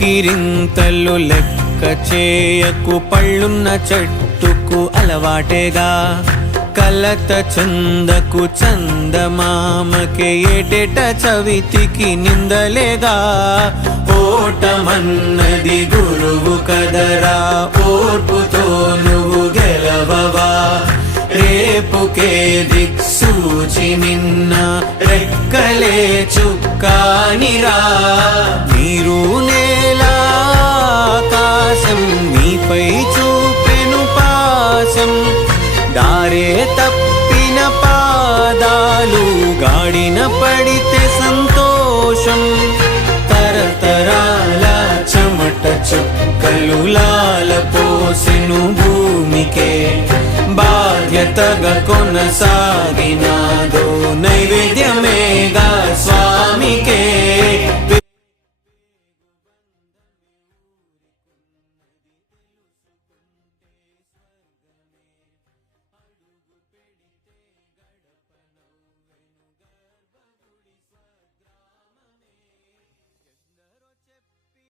కేకిరింతలు లెక్క చేయకు, పళ్ళున్న చెట్టుకు అలవాటేగా. కలత చందకు చందమామకే ఏటేట చవితికి నిందలేగా. ఓటమన్నది గురువు కదరా, ఓర్పుతో నువ్వు గెలవవా. రేపుకే దిక్సూచి నిన్న రెక్కలే చుక్కానిరా. నీరు నేల ఆకాశం నీపై చూపెను పాశం. దారే తప్పిన పాదాలు గాడిన పడితే సంతోషం. తరతరాల చెమట చుక్కలు లాల పోసెను భూమికే. బాధ్యతగా కొనసాగినాదో నైవేద్యమేగా స్వామికే.